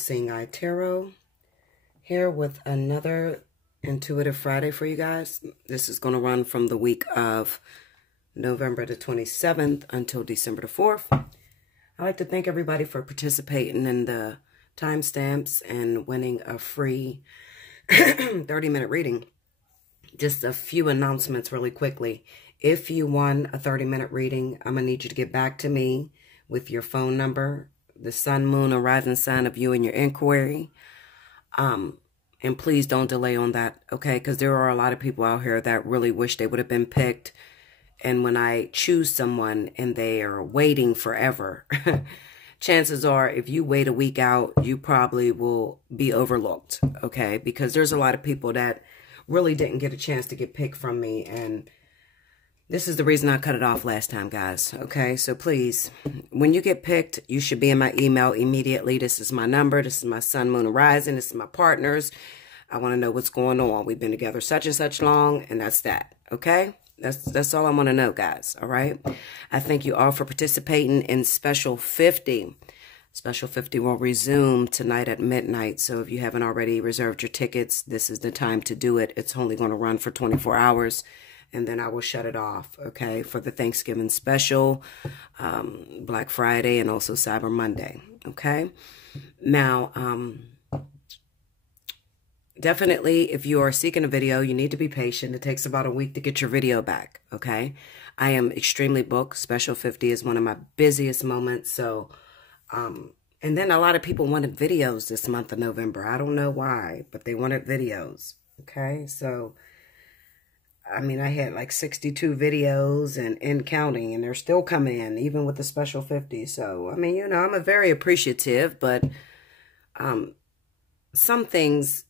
Allseeingeyetarot here with another Intuitive Friday for you guys. This is going to run from the week of November the 27th until December the 4th. I'd like to thank everybody for participating in the timestamps and winning a free 30-minute reading. Just a few announcements really quickly. If you won a 30-minute reading, I'm going to need you to get back to me with your phone number, the sun, moon, or rising sign of you and your inquiry. And please don't delay on that, okay? Because there are a lot of people out here that really wish they would have been picked. And when I choose someone and they are waiting forever, chances are if you wait a week out, you probably will be overlooked, okay? Because there's a lot of people that really didn't get a chance to get picked from me. And this is the reason I cut it off last time, guys, okay? So please, when you get picked, you should be in my email immediately. This is my number. This is my sun, moon, and rising. This is my partners. I want to know what's going on. We've been together such and such long, and that's that, okay? That's all I want to know, guys, all right? I thank you all for participating in Special 50. Special 50 will resume tonight at midnight, so if you haven't already reserved your tickets, this is the time to do it. It's only going to run for 24 hours, and then I will shut it off, okay, for the Thanksgiving special, Black Friday, and also Cyber Monday, okay? Now, definitely, if you are seeking a video, you need to be patient. It takes about a week to get your video back, okay? I am extremely booked. Special 50 is one of my busiest moments, so, and then a lot of people wanted videos this month of November. I don't know why, but they wanted videos, okay? So, I mean, I had like 62 videos and counting, and they're still coming in, even with the Special 50. So, I mean, you know, I'm a very appreciative, but some things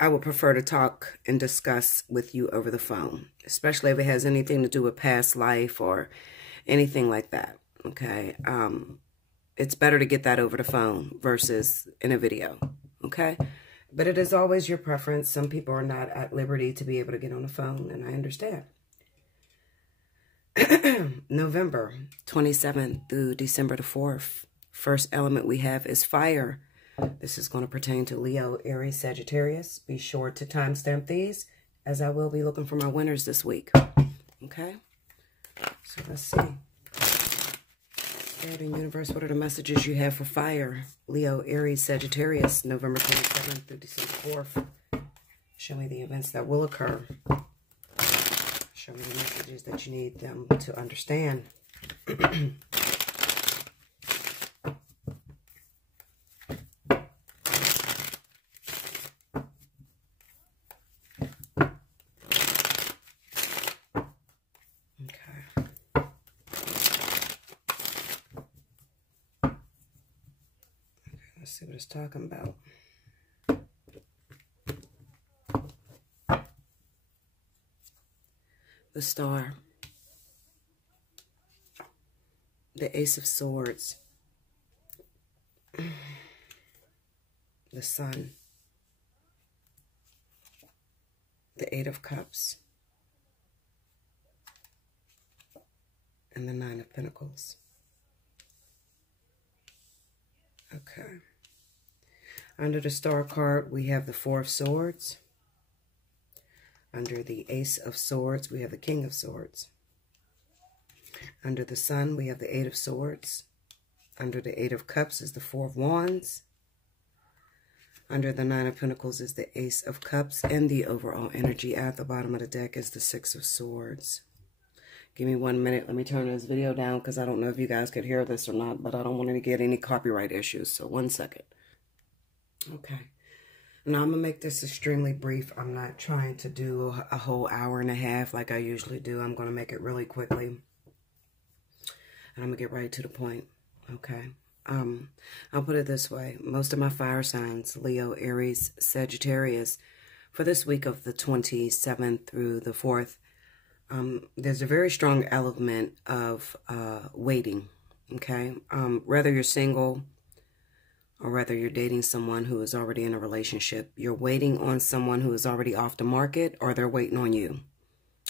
I would prefer to talk and discuss with you over the phone, especially if it has anything to do with past life or anything like that, okay? It's better to get that over the phone versus in a video, okay? But it is always your preference. Some people are not at liberty to be able to get on the phone, and I understand. November 27th through December the 4th. First element we have is fire. This is going to pertain to Leo, Aries, Sagittarius. Be sure to timestamp these, as I will be looking for my winners this week. Okay? So let's see. God and universe, what are the messages you have for fire? Leo, Aries, Sagittarius, November 27th through December 4th. Show me the events that will occur. Show me the messages that you need them to understand. Let's see what it's talking about. The Star. The Ace of Swords. The Sun. The Eight of Cups. And the Nine of Pentacles. Okay. Under the Star card, we have the Four of Swords. Under the Ace of Swords, we have the King of Swords. Under the Sun, we have the Eight of Swords. Under the Eight of Cups is the Four of Wands. Under the Nine of Pentacles is the Ace of Cups. And the overall energy at the bottom of the deck is the Six of Swords. Give me 1 minute. Let me turn this video down because I don't know if you guys could hear this or not, but I don't want to get any copyright issues. So 1 second. Okay. Now I'm going to make this extremely brief. I'm not trying to do a whole hour and a half like I usually do. I'm going to make it really quickly. And I'm going to get right to the point. Okay. I'll put it this way. Most of my fire signs, Leo, Aries, Sagittarius, for this week of the 27th through the 4th, there's a very strong element of waiting, okay? Whether you're single or whether you're dating someone who is already in a relationship, you're waiting on someone who is already off the market or they're waiting on you.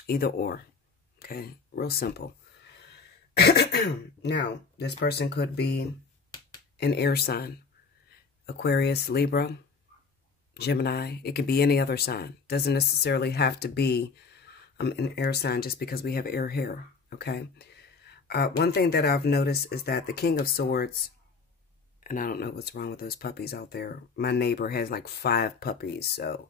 Either or, okay? Real simple. Now, this person could be an air sign, Aquarius, Libra, Gemini. It could be any other sign. Doesn't necessarily have to be an air sign just because we have air here, okay? One thing that I've noticed is that the King of Swords, and I don't know what's wrong with those puppies out there. My neighbor has like 5 puppies, so,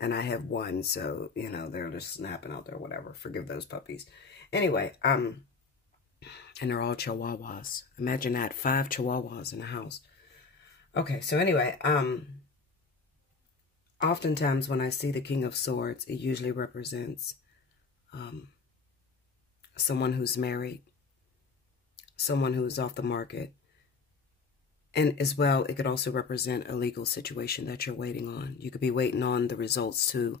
and I have 1, so, you know, they're just snapping out there, whatever. Forgive those puppies. Anyway, and they're all Chihuahuas. Imagine that, 5 Chihuahuas in a house. Okay, so anyway, oftentimes when I see the King of Swords, it usually represents someone who's married, someone who's off the market, and as well, it could also represent a legal situation that you're waiting on. You could be waiting on the results to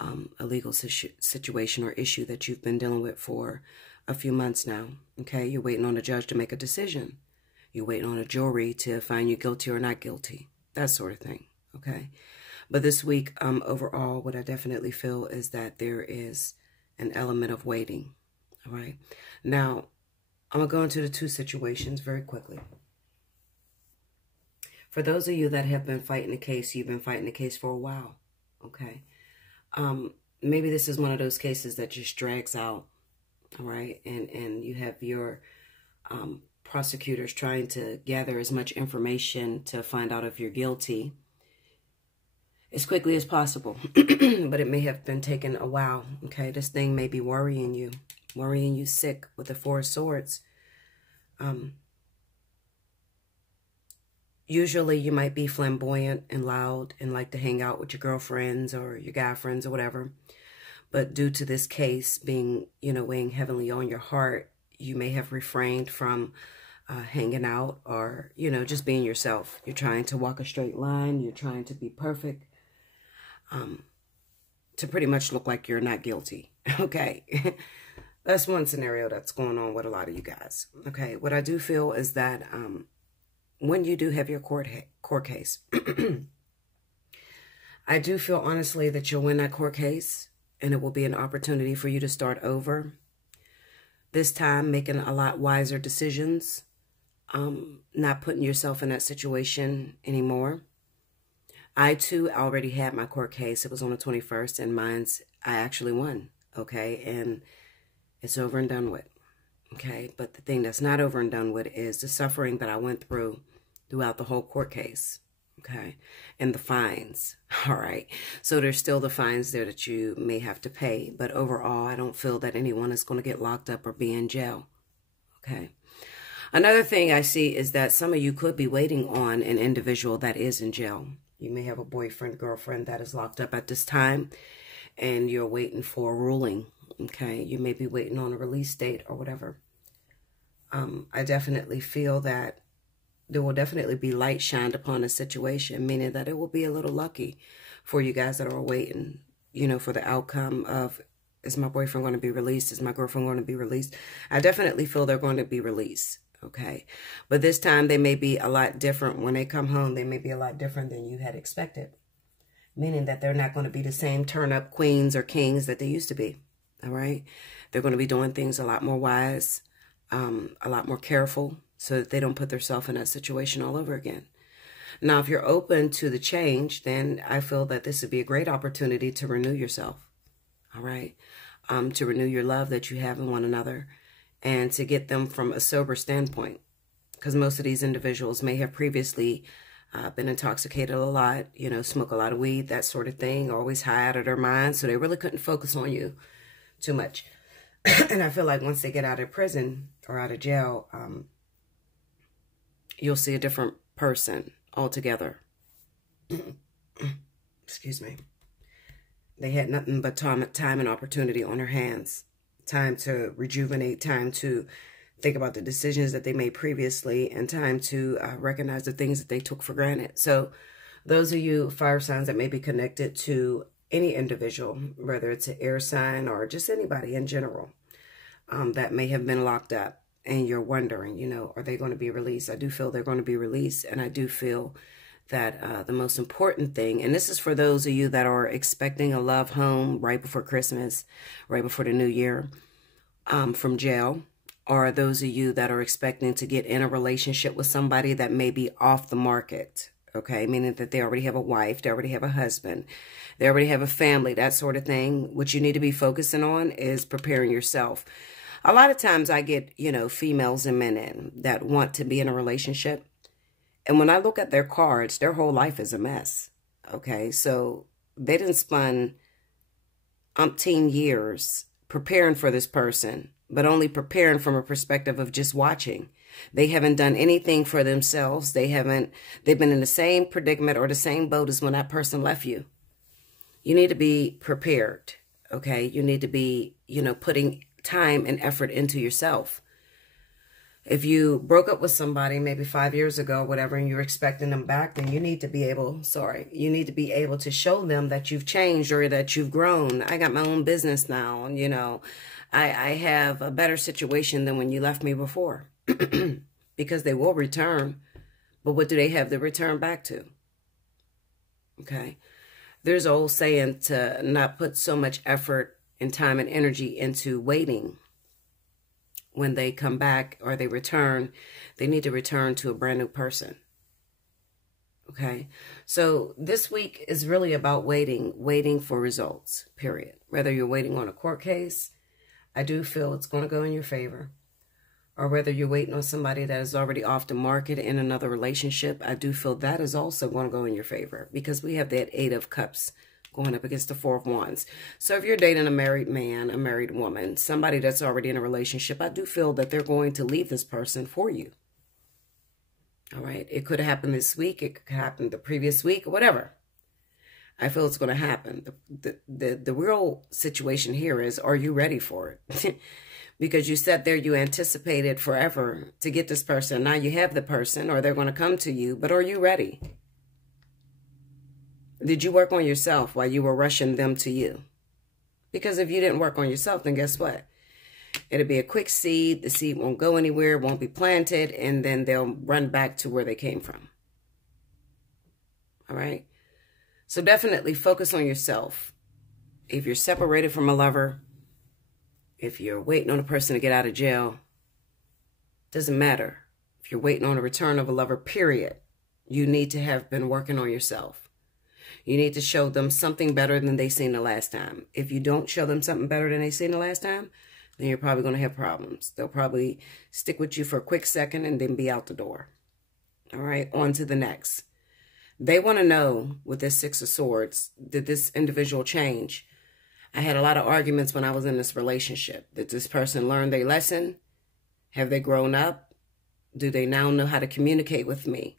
a legal situation or issue that you've been dealing with for a few months now, okay? You're waiting on a judge to make a decision. You're waiting on a jury to find you guilty or not guilty, that sort of thing, okay? But this week, overall, what I definitely feel is that there is an element of waiting, all right? Now, I'm going to go into the 2 situations very quickly. For those of you that have been fighting the case, you've been fighting the case for a while, okay? Maybe this is one of those cases that just drags out, all right? And you have your prosecutors trying to gather as much information to find out if you're guilty as quickly as possible. But it may have been taking a while, okay? This thing may be worrying you sick with the 4 of Swords. Usually you might be flamboyant and loud and like to hang out with your girlfriends or your guy friends or whatever. But due to this case being, you know, weighing heavily on your heart, you may have refrained from hanging out or, you know, just being yourself. You're trying to walk a straight line. You're trying to be perfect. To pretty much look like you're not guilty. Okay. That's one scenario that's going on with a lot of you guys. Okay. What I do feel is that, when you do have your court case, I do feel honestly that you'll win that court case and it will be an opportunity for you to start over. This time making a lot wiser decisions, not putting yourself in that situation anymore. I too already had my court case. It was on the 21st and I actually won. Okay. And it's over and done with. Okay. But the thing that's not over and done with is the suffering that I went through throughout the whole court case, okay, and the fines, all right? So there's still the fines there that you may have to pay, but overall, I don't feel that anyone is going to get locked up or be in jail, okay? Another thing I see is that some of you could be waiting on an individual that is in jail. You may have a boyfriend, girlfriend that is locked up at this time, and you're waiting for a ruling, okay? You may be waiting on a release date or whatever. I definitely feel that there will definitely be light shined upon the situation, meaning that it will be a little lucky for you guys that are waiting, you know, for the outcome of, is my boyfriend going to be released? Is my girlfriend going to be released? I definitely feel they're going to be released, okay? But this time they may be a lot different. When they come home, they may be a lot different than you had expected, meaning that they're not going to be the same turn-up queens or kings that they used to be, all right? They're going to be doing things a lot more wise, a lot more careful, so that they don't put themselves in that situation all over again. Now, if you're open to the change, then I feel that this would be a great opportunity to renew yourself, all right? To renew your love that you have in one another and to get them from a sober standpoint. Because most of these individuals may have previously been intoxicated a lot, you know, smoke a lot of weed, that sort of thing, always high out of their minds, so they really couldn't focus on you too much. And I feel like once they get out of prison or out of jail, you'll see a different person altogether. Excuse me. They had nothing but time and opportunity on their hands. Time to rejuvenate, time to think about the decisions that they made previously, and time to recognize the things that they took for granted. So those of you fire signs that may be connected to any individual, whether it's an air sign or just anybody in general, that may have been locked up, and you're wondering, you know, are they going to be released? I do feel they're going to be released, and I do feel that the most important thing, and this is for those of you that are expecting a love home right before Christmas, right before the new year, from jail, or those of you that are expecting to get in a relationship with somebody that may be off the market, okay? Meaning that they already have a wife, they already have a husband, they already have a family, that sort of thing. What you need to be focusing on is preparing yourself. A lot of times I get, you know, females and men in that want to be in a relationship. And when I look at their cards, their whole life is a mess, okay? So they didn't spend umpteen years preparing for this person, but only preparing from a perspective of just watching. They haven't done anything for themselves. They've been in the same predicament or the same boat as when that person left you. You need to be prepared, okay? You need to be, you know, putting time and effort into yourself. If you broke up with somebody maybe 5 years ago, whatever, and you're expecting them back, then you need to be able, you need to be able to show them that you've changed or that you've grown. I got my own business now, and, you know, I have a better situation than when you left me before. Because they will return, but what do they have to return back to? Okay. There's an old saying to not put so much effort and time and energy into waiting. When they come back or they return, they need to return to a brand new person. Okay. So this week is really about waiting for results, period. Whether you're waiting on a court case, I do feel it's going to go in your favor. Or whether you're waiting on somebody that is already off the market in another relationship, I do feel that is also going to go in your favor. Because we have that 8 of Cups going up against the 4 of Wands. So if you're dating a married man, a married woman, somebody that's already in a relationship, I do feel that they're going to leave this person for you. All right. It could have happened this week. It could happen the previous week, whatever. I feel it's going to happen. The real situation here is, are you ready for it? Because you sat there, you anticipated forever to get this person. Now you have the person, or they're going to come to you, but are you ready? Did you work on yourself while you were rushing them to you? Because if you didn't work on yourself, then guess what? It'll be a quick seed. The seed won't go anywhere, won't be planted, and then they'll run back to where they came from. All right? So definitely focus on yourself. If you're separated from a lover, if you're waiting on a person to get out of jail, doesn't matter. If you're waiting on a return of a lover, period, you need to have been working on yourself. You need to show them something better than they seen the last time. If you don't show them something better than they seen the last time, then you're probably going to have problems. They'll probably stick with you for a quick second and then be out the door. All right, on to the next. They want to know with this 6 of Swords, did this individual change? I had a lot of arguments when I was in this relationship. Did this person learn their lesson? Have they grown up? Do they now know how to communicate with me?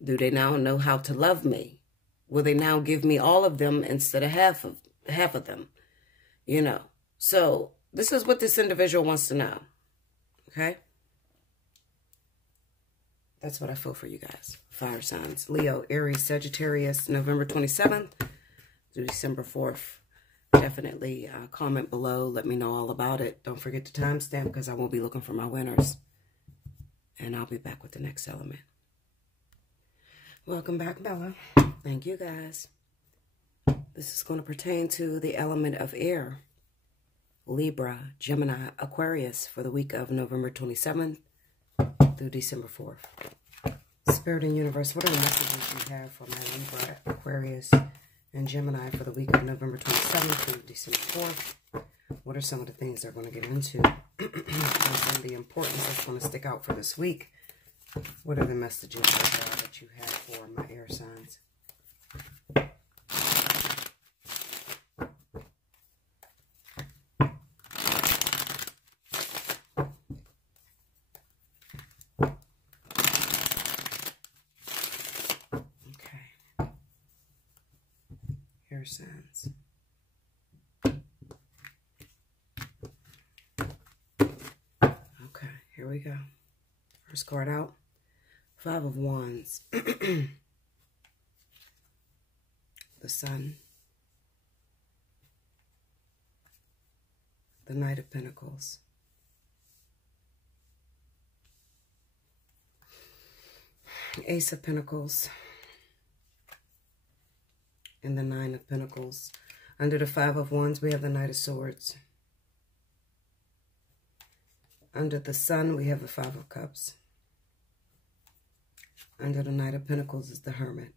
Do they now know how to love me? Will they now give me all of them instead of half of them? You know. So this is what this individual wants to know. Okay? That's what I feel for you guys. Fire signs. Leo, Aries, Sagittarius, November 27th to December 4th. Definitely comment below. Let me know all about it. Don't forget to timestamp because I won't be looking for my winners. And I'll be back with the next element. Welcome back, Bella. Thank you, guys. This is going to pertain to the element of air. Libra, Gemini, Aquarius for the week of November 27th through December 4th. Spirit and Universe, what are the messages you have for my Libra, Aquarius, and Gemini for the week of November 27th through December 4th? What are some of the things they're going to get into? And the importance that's going to stick out for this week. What are the messages that you have for my air signs? Air signs. Okay, here we go. First card out. 5 of Wands. The Sun. The Knight of Pentacles. Ace of Pentacles. And the 9 of Pentacles. Under the 5 of Wands, we have the Knight of Swords. Under the Sun, we have the 5 of Cups. Under the Knight of Pentacles is the Hermit.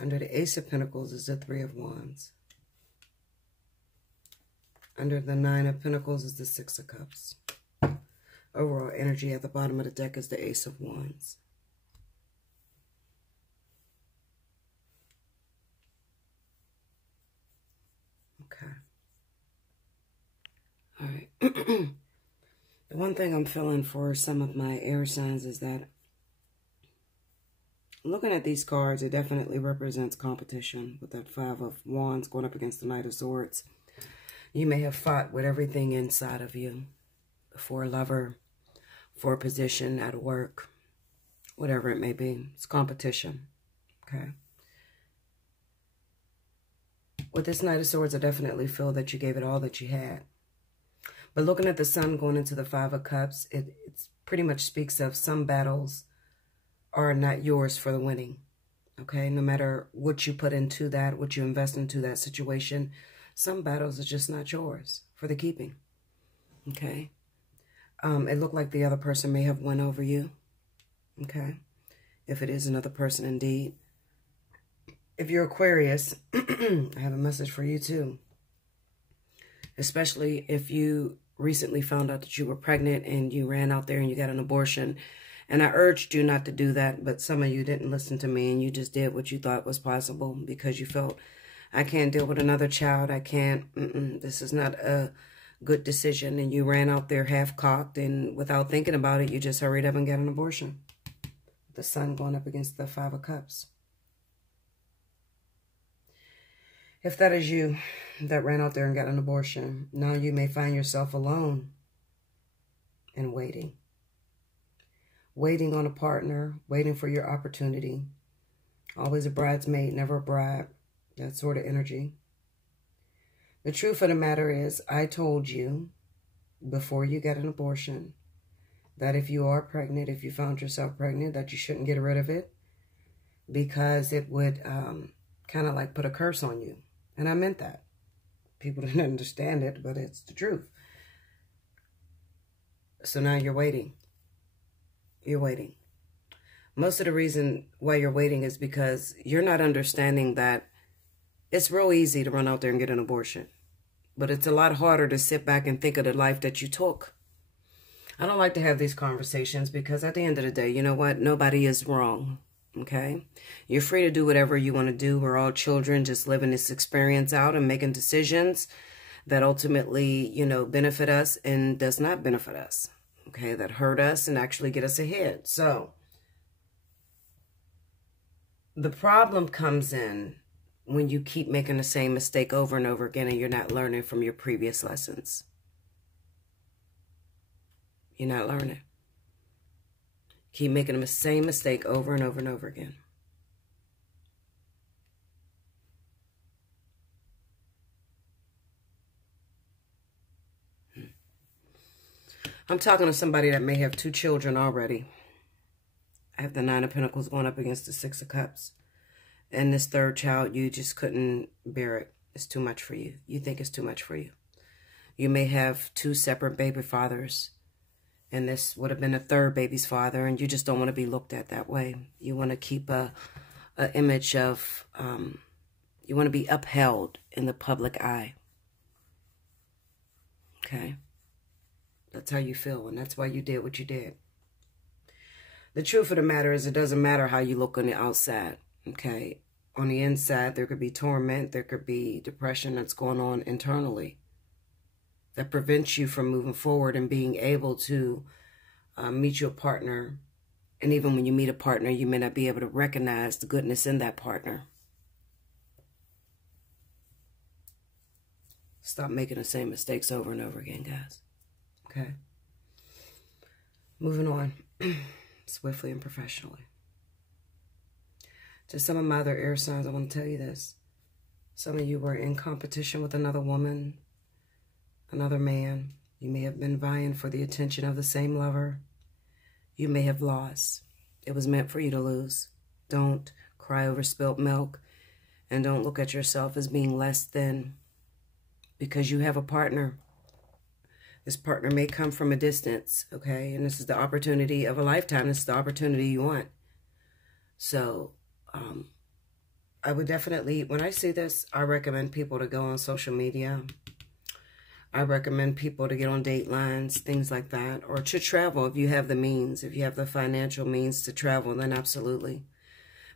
Under the Ace of Pentacles is the Three of Wands. Under the Nine of Pentacles is the Six of Cups. Overall energy at the bottom of the deck is the Ace of Wands. Okay. All right. The one thing I'm feeling for some of my air signs is that looking at these cards, it definitely represents competition with that Five of Wands going up against the Knight of Swords. You may have fought with everything inside of you for a lover, for a position at work, whatever it may be. It's competition, okay? With this Knight of Swords, I definitely feel that you gave it all that you had. But looking at the Sun going into the Five of Cups, it pretty much speaks of some battles are not yours for the winning, okay? No matter what you put into that, what you invest into that situation, some battles are just not yours for the keeping, okay? It looked like the other person may have won over you, okay? If it is another person indeed. If you're Aquarius, I have a message for you too. Especially if you recently found out that you were pregnant and you ran out there and you got an abortion. And I urged you not to do that, but some of you didn't listen to me and you just did what you thought was possible because you felt, I can't deal with another child. I can't, this is not a good decision. And you ran out there half-cocked and without thinking about it, you just hurried up and got an abortion. The Sun going up against the Five of Cups. If that is you that ran out there and got an abortion, now you may find yourself alone and waiting. Waiting on a partner, waiting for your opportunity. Always a bridesmaid, never a bride. That sort of energy. The truth of the matter is, I told you before you got an abortion that if you are pregnant, if you found yourself pregnant, that you shouldn't get rid of it because it would kind of like put a curse on you. And I meant that. People didn't understand it, but it's the truth. So now you're waiting. You're waiting. Most of the reason why you're waiting is because you're not understanding that it's real easy to run out there and get an abortion. But it's a lot harder to sit back and think of the life that you took. I don't like to have these conversations because at the end of the day, you know what? Nobody is wrong. Okay? You're free to do whatever you want to do. We're all children just living this experience out and making decisions that ultimately, you know, benefit us and does not benefit us. Okay? That hurt us and actually get us ahead. So, the problem comes in when you keep making the same mistake over and over again and you're not learning from your previous lessons. You're not learning. Keep making the same mistake over and over and over again. I'm talking to somebody that may have 2 children already. I have the Nine of Pentacles going up against the Six of Cups. And this 3rd child, you just couldn't bear it. It's too much for you. You think it's too much for you. You may have 2 separate baby fathers. And this would have been a 3rd baby's father. And you just don't want to be looked at that way. You want to keep a image of, you want to be upheld in the public eye. Okay? That's how you feel. And that's why you did what you did. The truth of the matter is it doesn't matter how you look on the outside. Okay? On the inside, there could be torment. There could be depression that's going on internally that prevents you from moving forward and being able to meet your partner. And even when you meet a partner, you may not be able to recognize the goodness in that partner. Stop making the same mistakes over and over again, guys. Okay? Moving on. Swiftly and professionally. To some of my other air signs, I want to tell you this. Some of you were in competition with another woman, another man. You may have been vying for the attention of the same lover. You may have lost. It was meant for you to lose. Don't cry over spilt milk. And don't look at yourself as being less than because you have a partner. This partner may come from a distance, okay? And this is the opportunity of a lifetime. This is the opportunity you want. So, I would definitely, when I see this, I recommend people to go on social media. I recommend people to get on Datelines, things like that, or to travel if you have the means. If you have the financial means to travel, then absolutely.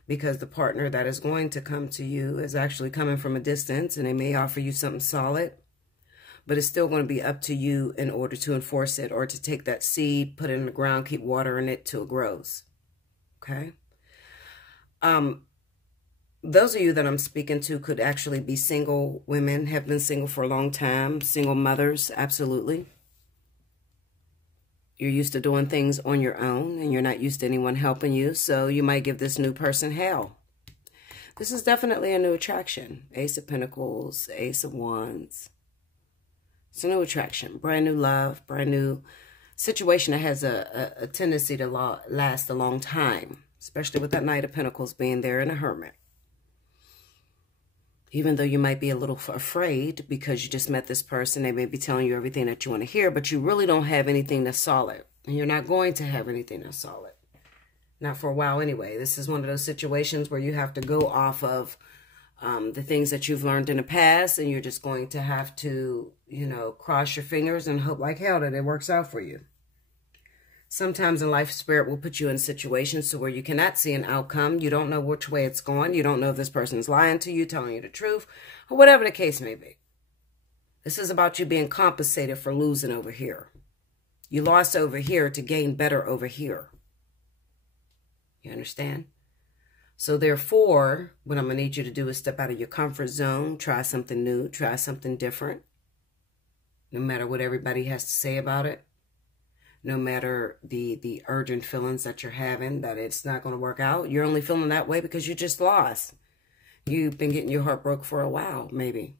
Because the partner that is going to come to you is actually coming from a distance, and they may offer you something solid, but it's still going to be up to you in order to enforce it or to take that seed, put it in the ground, keep watering it till it grows. Okay? Those of you that I'm speaking to could actually be single women, have been single for a long time, single mothers, absolutely. You're used to doing things on your own, and you're not used to anyone helping you, so you might give this new person hell. This is definitely a new attraction. Ace of Pentacles, Ace of Wands. It's a new attraction, brand new love, brand new situation that has a tendency to last a long time, especially with that Knight of Pentacles being there and a Hermit. Even though you might be a little afraid because you just met this person, they may be telling you everything that you want to hear, but you really don't have anything that's solid. And you're not going to have anything that's solid. Not for a while anyway. This is one of those situations where you have to go off of the things that you've learned in the past, and you're just going to have to, you know, cross your fingers and hope like hell that it works out for you. Sometimes in life, Spirit will put you in situations to where you cannot see an outcome. You don't know which way it's going. You don't know if this person's lying to you, telling you the truth, or whatever the case may be. This is about you being compensated for losing over here. You lost over here to gain better over here. You understand? So therefore, what I'm going to need you to do is step out of your comfort zone, try something new, try something different. No matter what everybody has to say about it. No matter the urgent feelings that you're having, that it's not going to work out. You're only feeling that way because you just lost. You've been getting your heart broke for a while, maybe.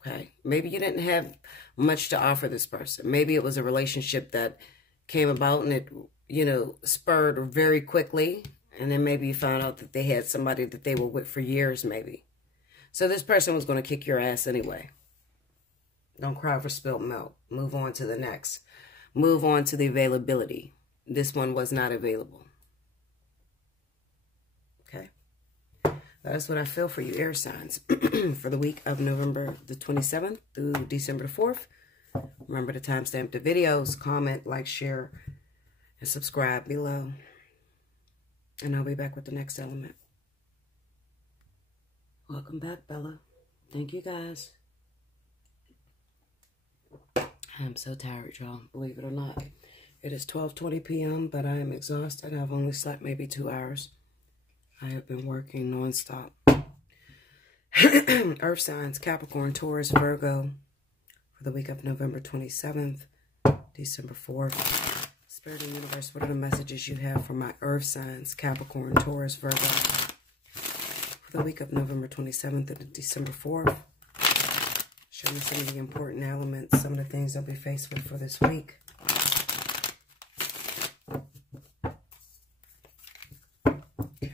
Okay? Maybe you didn't have much to offer this person. Maybe it was a relationship that came about and it, you know, spurred very quickly. And then maybe you found out that they had somebody that they were with for years, maybe. So this person was going to kick your ass anyway. Don't cry for spilt milk. Move on to the next. Move on to the availability. This one was not available. Okay? That's what I feel for you, air signs. For the week of November the 27th through December the 4th. Remember to timestamp the videos, comment, like, share, and subscribe below. And I'll be back with the next element. Welcome back, Bella. Thank you, guys. I'm so tired, y'all. Believe it or not. It is 12:20 p.m., but I am exhausted. I've only slept maybe 2 hours. I have been working nonstop. Earth signs, Capricorn, Taurus, Virgo. For the week of November 27th, December 4th. Spirit and Universe, what are the messages you have for my Earth signs, Capricorn, Taurus, Virgo? For the week of November 27th and December 4th. Show me some of the important elements, some of the things I'll be faced with for this week. Okay.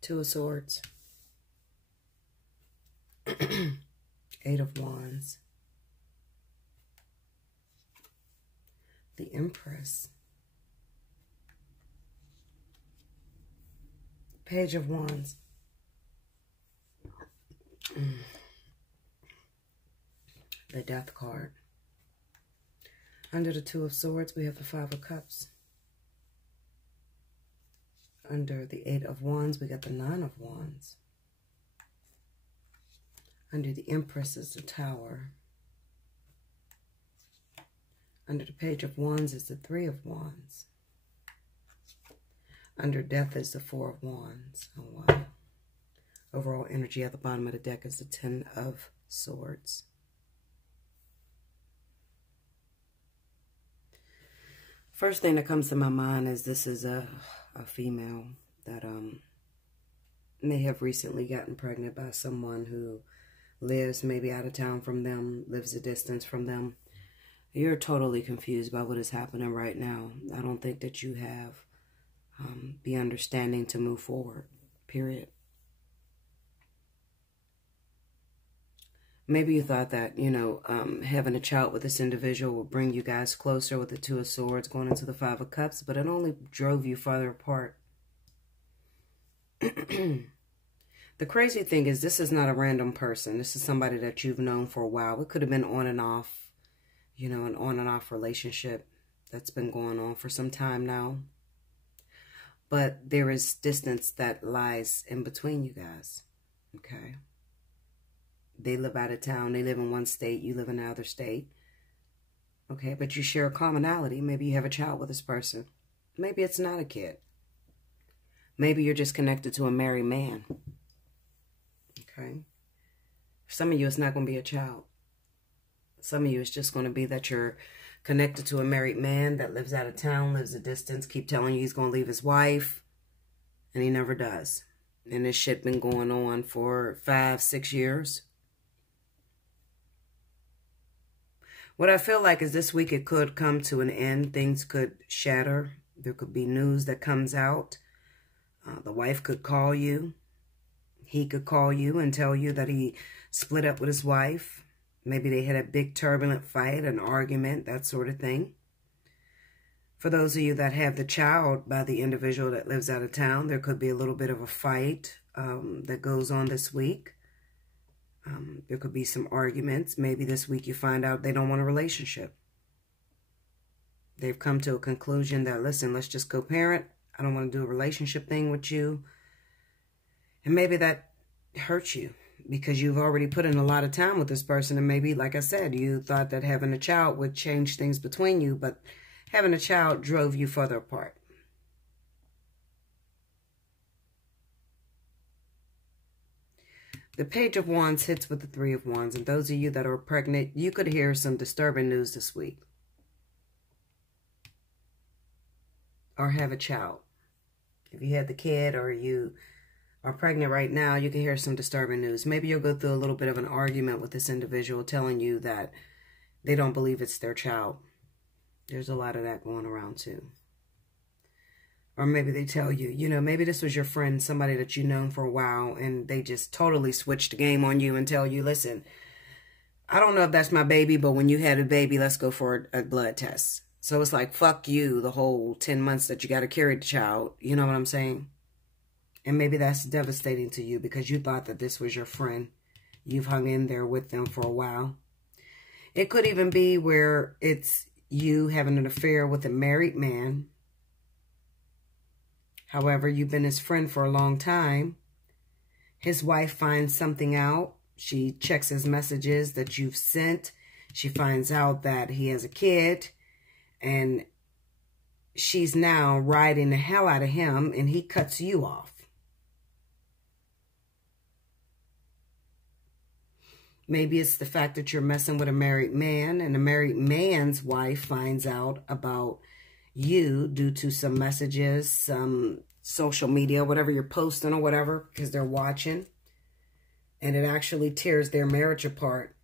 Two of Swords. Eight of Wands. The Empress. Page of Wands. The Death card. Under the Two of Swords, we have the Five of Cups. Under the Eight of Wands, we got the Nine of Wands. Under the Empress is the Tower. Under the Page of Wands is the Three of Wands. Under Death is the Four of Wands. Oh, wow. Overall energy at the bottom of the deck is the Ten of Swords. First thing that comes to my mind is this is a female that may have recently gotten pregnant by someone who lives maybe out of town from them, lives a distance from them. You're totally confused by what is happening right now. I don't think that you have the understanding to move forward, period. Maybe you thought that, having a child with this individual will bring you guys closer with the Two of Swords going into the Five of Cups, but it only drove you farther apart. The crazy thing is, this is not a random person. This is somebody that you've known for a while. It could have been on and off, an on and off relationship that's been going on for some time now. But there is distance that lies in between you guys, okay? They live out of town. They live in one state. You live in another state, okay? But you share a commonality. Maybe you have a child with this person. Maybe it's not a kid. Maybe you're just connected to a married man. Okay? For some of you, it's not going to be a child. Some of you, it's just going to be that you're connected to a married man that lives out of town, lives a distance, keep telling you he's going to leave his wife, and he never does. And this shit been going on for 5-6 years. What I feel like is this week it could come to an end. Things could shatter. There could be news that comes out. The wife could call you. He could call you and tell you that he split up with his wife. Maybe they had a big turbulent fight, an argument, that sort of thing. For those of you that have the child by the individual that lives out of town, there could be a little bit of a fight that goes on this week. There could be some arguments. Maybe this week you find out they don't want a relationship. They've come to a conclusion that, listen, let's just co-parent. I don't want to do a relationship thing with you. And maybe that hurts you because you've already put in a lot of time with this person. And maybe, like I said, you thought that having a child would change things between you, but having a child drove you further apart. The Page of Wands hits with the Three of Wands. And those of you that are pregnant, you could hear some disturbing news this week. Or have a child. If you had the kid or you are pregnant right now, you can hear some disturbing news. Maybe you'll go through a little bit of an argument with this individual telling you that they don't believe it's their child. There's a lot of that going around too. Or maybe they tell you, maybe this was your friend, somebody that you've known for a while, and they just totally switched the game on you and tell you, listen, I don't know if that's my baby, but when you had a baby, let's go for a blood test. So it's like, fuck you, the whole 10 months that you got to carry the child. You know what I'm saying? And maybe that's devastating to you because you thought that this was your friend. You've hung in there with them for a while. It could even be where it's you having an affair with a married man. However, you've been his friend for a long time. His wife finds something out. She checks his messages that you've sent. She finds out that he has a kid. And she's now riding the hell out of him, and he cuts you off. Maybe it's the fact that you're messing with a married man, and the married man's wife finds out about you due to some messages, some social media, whatever you're posting or whatever, because they're watching. And it actually tears their marriage apart.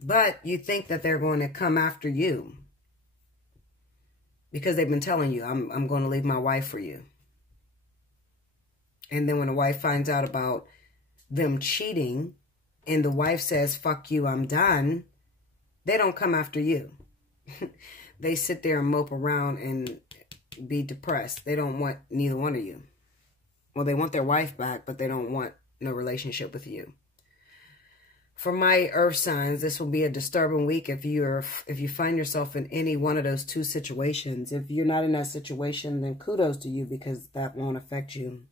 But you think that they're going to come after you. Because they've been telling you, I'm going to leave my wife for you. And then when the wife finds out about them cheating, and the wife says, fuck you, I'm done, they don't come after you. They sit there and mope around and be depressed. They don't want neither one of you. Well, they want their wife back, but they don't want no relationship with you. For my earth signs, this will be a disturbing week if you find yourself in any one of those two situations. If you're not in that situation, then kudos to you because that won't affect you.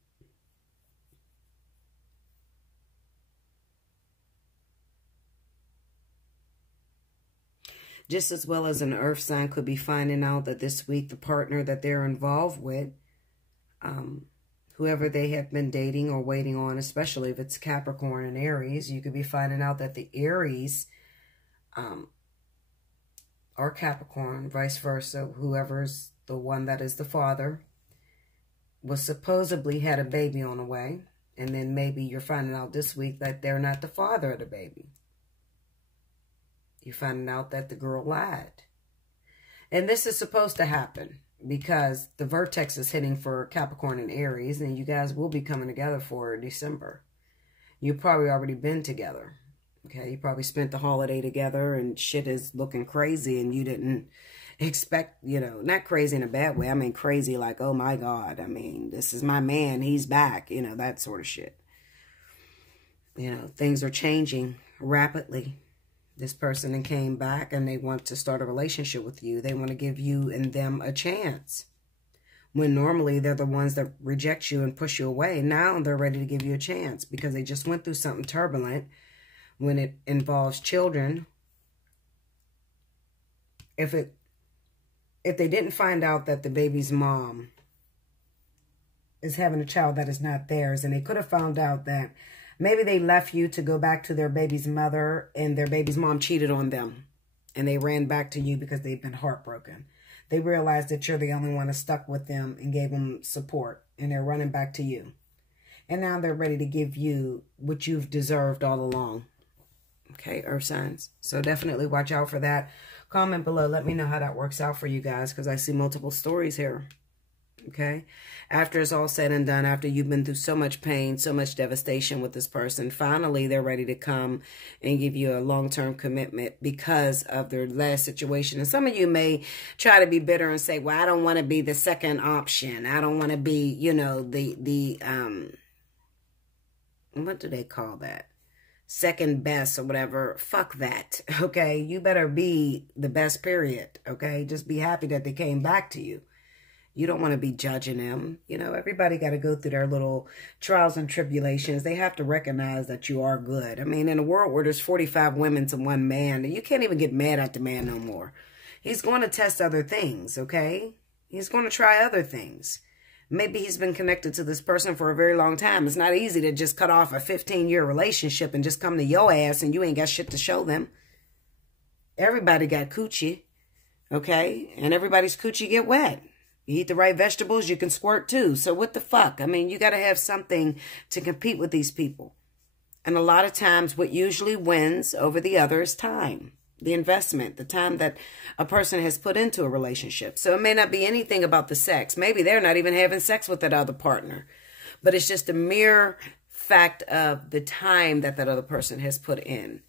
Just as well as an earth sign could be finding out that this week the partner that they're involved with, whoever they have been dating or waiting on, especially if it's Capricorn and Aries, you could be finding out that the Aries or Capricorn, vice versa, whoever's the one that is the father, was supposedly had a baby on the way. And then maybe you're finding out this week that they're not the father of the baby. You're finding out that the girl lied. And this is supposed to happen because the vertex is hitting for Capricorn and Aries, and you guys will be coming together for December. You've probably already been together. Okay, you probably spent the holiday together and shit is looking crazy and you didn't expect, you know, not crazy in a bad way. I mean, crazy like, oh my God, I mean, this is my man, he's back, you know, that sort of shit. You know, things are changing rapidly. This person came back and they want to start a relationship with you. They want to give you and them a chance. When normally they're the ones that reject you and push you away. Now they're ready to give you a chance because they just went through something turbulent. When it involves children, if they didn't find out that the baby's mom is having a child that is not theirs, and they could have found out that maybe they left you to go back to their baby's mother and their baby's mom cheated on them and they ran back to you because they've been heartbroken. They realized that you're the only one that stuck with them and gave them support, and they're running back to you. And now they're ready to give you what you've deserved all along. Okay, earth signs. So definitely watch out for that. Comment below. Let me know how that works out for you guys, because I see multiple stories here. Okay, after it's all said and done, after you've been through so much pain, so much devastation with this person, finally they're ready to come and give you a long-term commitment because of their last situation. And some of you may try to be bitter and say, well, I don't want to be the second option. I don't want to be, you know, what do they call that? Second best or whatever. Fuck that. Okay, you better be the best, period. Okay, just be happy that they came back to you. You don't want to be judging them. You know, everybody got to go through their little trials and tribulations. They have to recognize that you are good. I mean, in a world where there's 45 women to one man, you can't even get mad at the man no more. He's going to test other things, okay? He's going to try other things. Maybe he's been connected to this person for a very long time. It's not easy to just cut off a 15-year relationship and just come to your ass and you ain't got shit to show them. Everybody got coochie, okay? And everybody's coochie get wet. You eat the right vegetables, you can squirt too. So what the fuck? I mean, you got to have something to compete with these people. And a lot of times what usually wins over the other is time. The investment, the time that a person has put into a relationship. So it may not be anything about the sex. Maybe they're not even having sex with that other partner. But it's just a mere fact of the time that that other person has put in.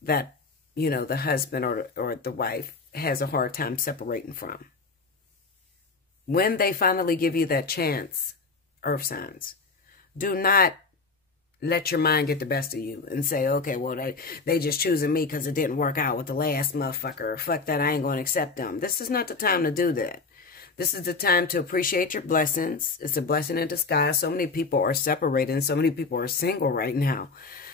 That, you know, the husband or the wife has a hard time separating from. When they finally give you that chance, earth signs, do not let your mind get the best of you and say, okay, well, they just choosing me because it didn't work out with the last motherfucker. Fuck that, I ain't going to accept them. This is not the time to do that. This is the time to appreciate your blessings. It's a blessing in disguise. So many people are separating. So many people are single right now.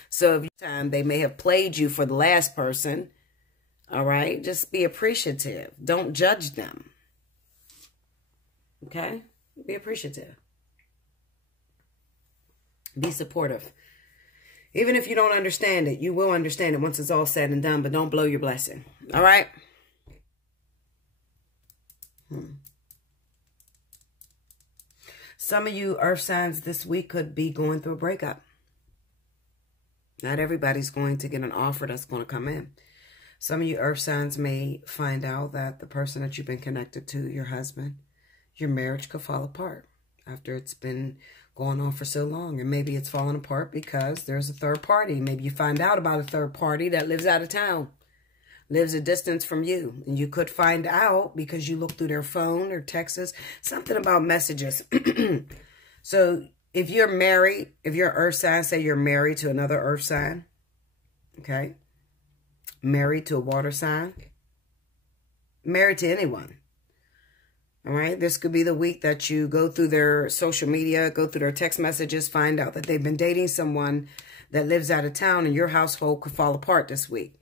So if time they may have played you for the last person, all right, just be appreciative. Don't judge them. Okay? Be appreciative. Be supportive. Even if you don't understand it, you will understand it once it's all said and done, but don't blow your blessing. All right? Some of you earth signs this week could be going through a breakup. Not everybody's going to get an offer that's going to come in. Some of you earth signs may find out that the person that you've been connected to, your husband, your marriage could fall apart after it's been going on for so long. And maybe it's falling apart because there's a third party. Maybe you find out about a third party that lives out of town, lives a distance from you. And you could find out because you look through their phone or texts, something about messages. So if you're married, if you're earth sign, say you're married to another earth sign, okay? Married to a water sign, married to anyone. All right, this could be the week that you go through their social media, go through their text messages, find out that they've been dating someone that lives out of town, and your household could fall apart this week.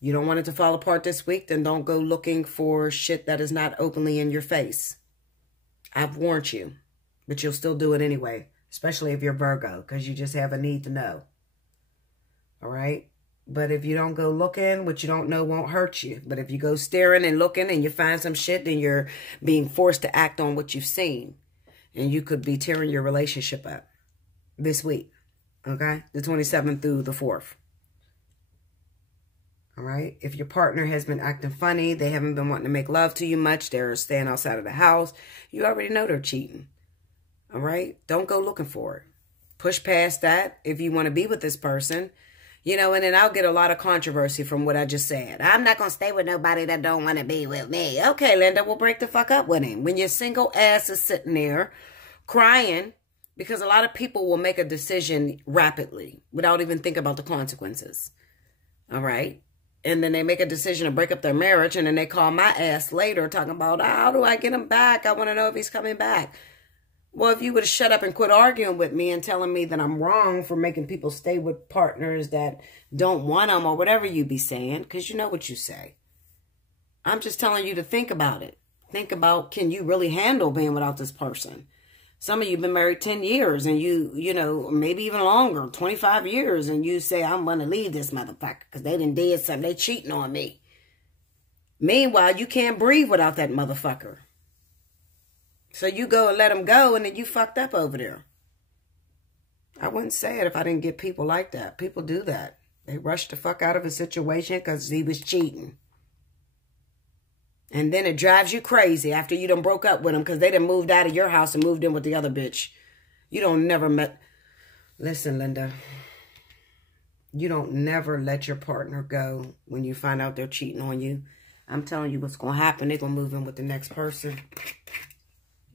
You don't want it to fall apart this week, then don't go looking for shit that is not openly in your face. I've warned you, but you'll still do it anyway, especially if you're Virgo, because you just have a need to know. All right? But if you don't go looking, what you don't know won't hurt you. But if you go staring and looking and you find some shit, then you're being forced to act on what you've seen. And you could be tearing your relationship up. this week. Okay? The 27th through the 4th. All right? If your partner has been acting funny, they haven't been wanting to make love to you much, they're staying outside of the house, you already know they're cheating. All right? Don't go looking for it. Push past that if you want to be with this person. You know, and then I'll get a lot of controversy from what I just said. I'm not going to stay with nobody that don't want to be with me. Okay, Linda, we'll break the fuck up with him. When your single ass is sitting there crying, because a lot of people will make a decision rapidly without even thinking about the consequences. All right? And then they make a decision to break up their marriage, and then they call my ass later talking about, how do I get him back? I want to know if he's coming back. Well, if you would have shut up and quit arguing with me and telling me that I'm wrong for making people stay with partners that don't want them or whatever you be saying, because you know what you say. I'm just telling you to think about it. Think about, can you really handle being without this person? Some of you have been married 10 years and you know, maybe even longer, 25 years, and you say, I'm going to leave this motherfucker because they done did something. They cheating on me. Meanwhile, you can't breathe without that motherfucker. So you go and let him go, and then you fucked up over there. I wouldn't say it if I didn't get people like that. People do that. They rush the fuck out of a situation because he was cheating. And then it drives you crazy after you done broke up with him because they done moved out of your house and moved in with the other bitch. You don't never met... Listen, Linda. You don't never let your partner go when you find out they're cheating on you. I'm telling you what's going to happen. They're going to move in with the next person.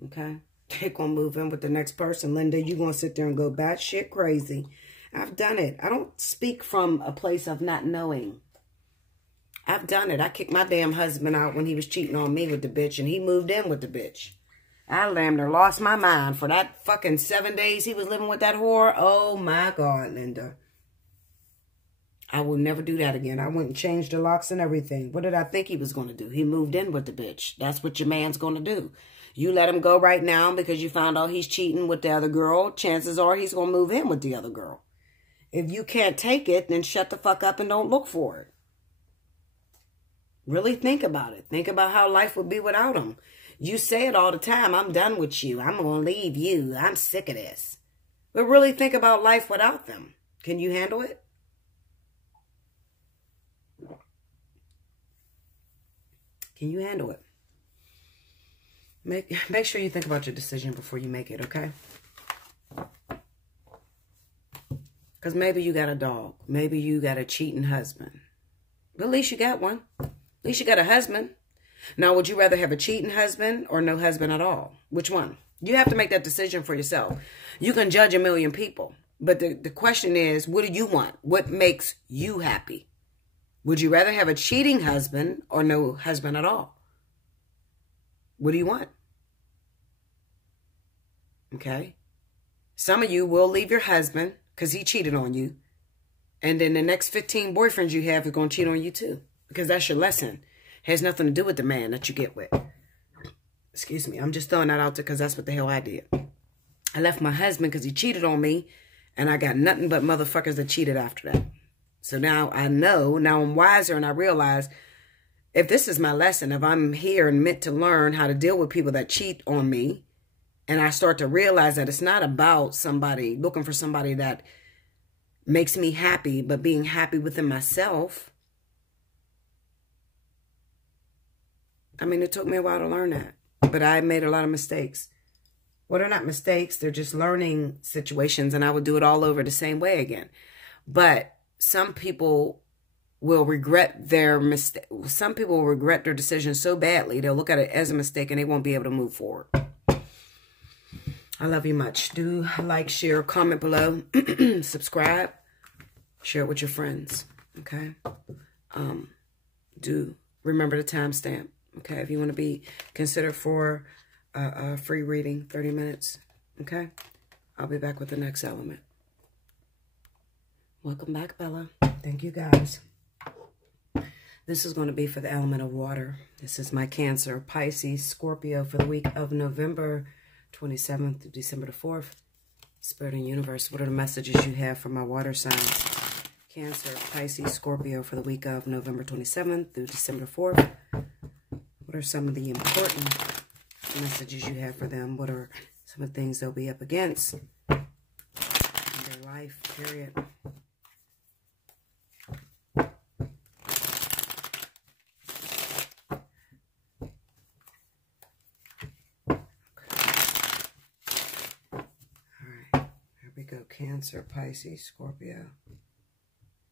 Okay? They're going to move in with the next person. Linda, you're going to sit there and go batshit crazy. I've done it. I don't speak from a place of not knowing. I've done it. I kicked my damn husband out when he was cheating on me with the bitch, and he moved in with the bitch. I damn near lost my mind for that fucking 7 days he was living with that whore. Oh, my God, Linda. I will never do that again. I went and changed the locks and everything. What did I think he was going to do? He moved in with the bitch. That's what your man's going to do. You let him go right now because you found out he's cheating with the other girl. Chances are he's going to move in with the other girl. If you can't take it, then shut the fuck up and don't look for it. Really think about it. Think about how life would be without him. You say it all the time. I'm done with you. I'm going to leave you. I'm sick of this. But really think about life without them. Can you handle it? Can you handle it? Make sure you think about your decision before you make it, okay? Because maybe you got a dog. Maybe you got a cheating husband. But at least you got one. At least you got a husband. Now, would you rather have a cheating husband or no husband at all? Which one? You have to make that decision for yourself. You can judge a million people. But the question is, what do you want? What makes you happy? Would you rather have a cheating husband or no husband at all? What do you want? Okay. Some of you will leave your husband because he cheated on you. And then the next 15 boyfriends you have are going to cheat on you too. Because that's your lesson. It has nothing to do with the man that you get with. Excuse me. I'm just throwing that out there because that's what the hell I did. I left my husband because he cheated on me. And I got nothing but motherfuckers that cheated after that. So now I know. Now I'm wiser and I realize if this is my lesson, if I'm here and meant to learn how to deal with people that cheat on me, and I start to realize that it's not about somebody, looking for somebody that makes me happy, but being happy within myself. I mean, it took me a while to learn that, but I made a lot of mistakes. Well, they're not mistakes. They're just learning situations, and I would do it all over the same way again. But some people will regret their mistake. Some people will regret their decision so badly, they'll look at it as a mistake and they won't be able to move forward. I love you much. Do like, share, comment below, subscribe, share it with your friends. Okay. Do remember the timestamp. Okay. If you want to be considered for a free reading, 30 minutes. Okay. I'll be back with the next element. Welcome back, Bella. Thank you, guys. This is going to be for the element of water. This is my Cancer, Pisces, Scorpio for the week of November 27th to December the 4th. Spirit and Universe, what are the messages you have for my water signs? Cancer, Pisces, Scorpio for the week of November 27th through December the 4th. What are some of the important messages you have for them? What are some of the things they'll be up against? life, period. Here we go. Cancer, Pisces, Scorpio.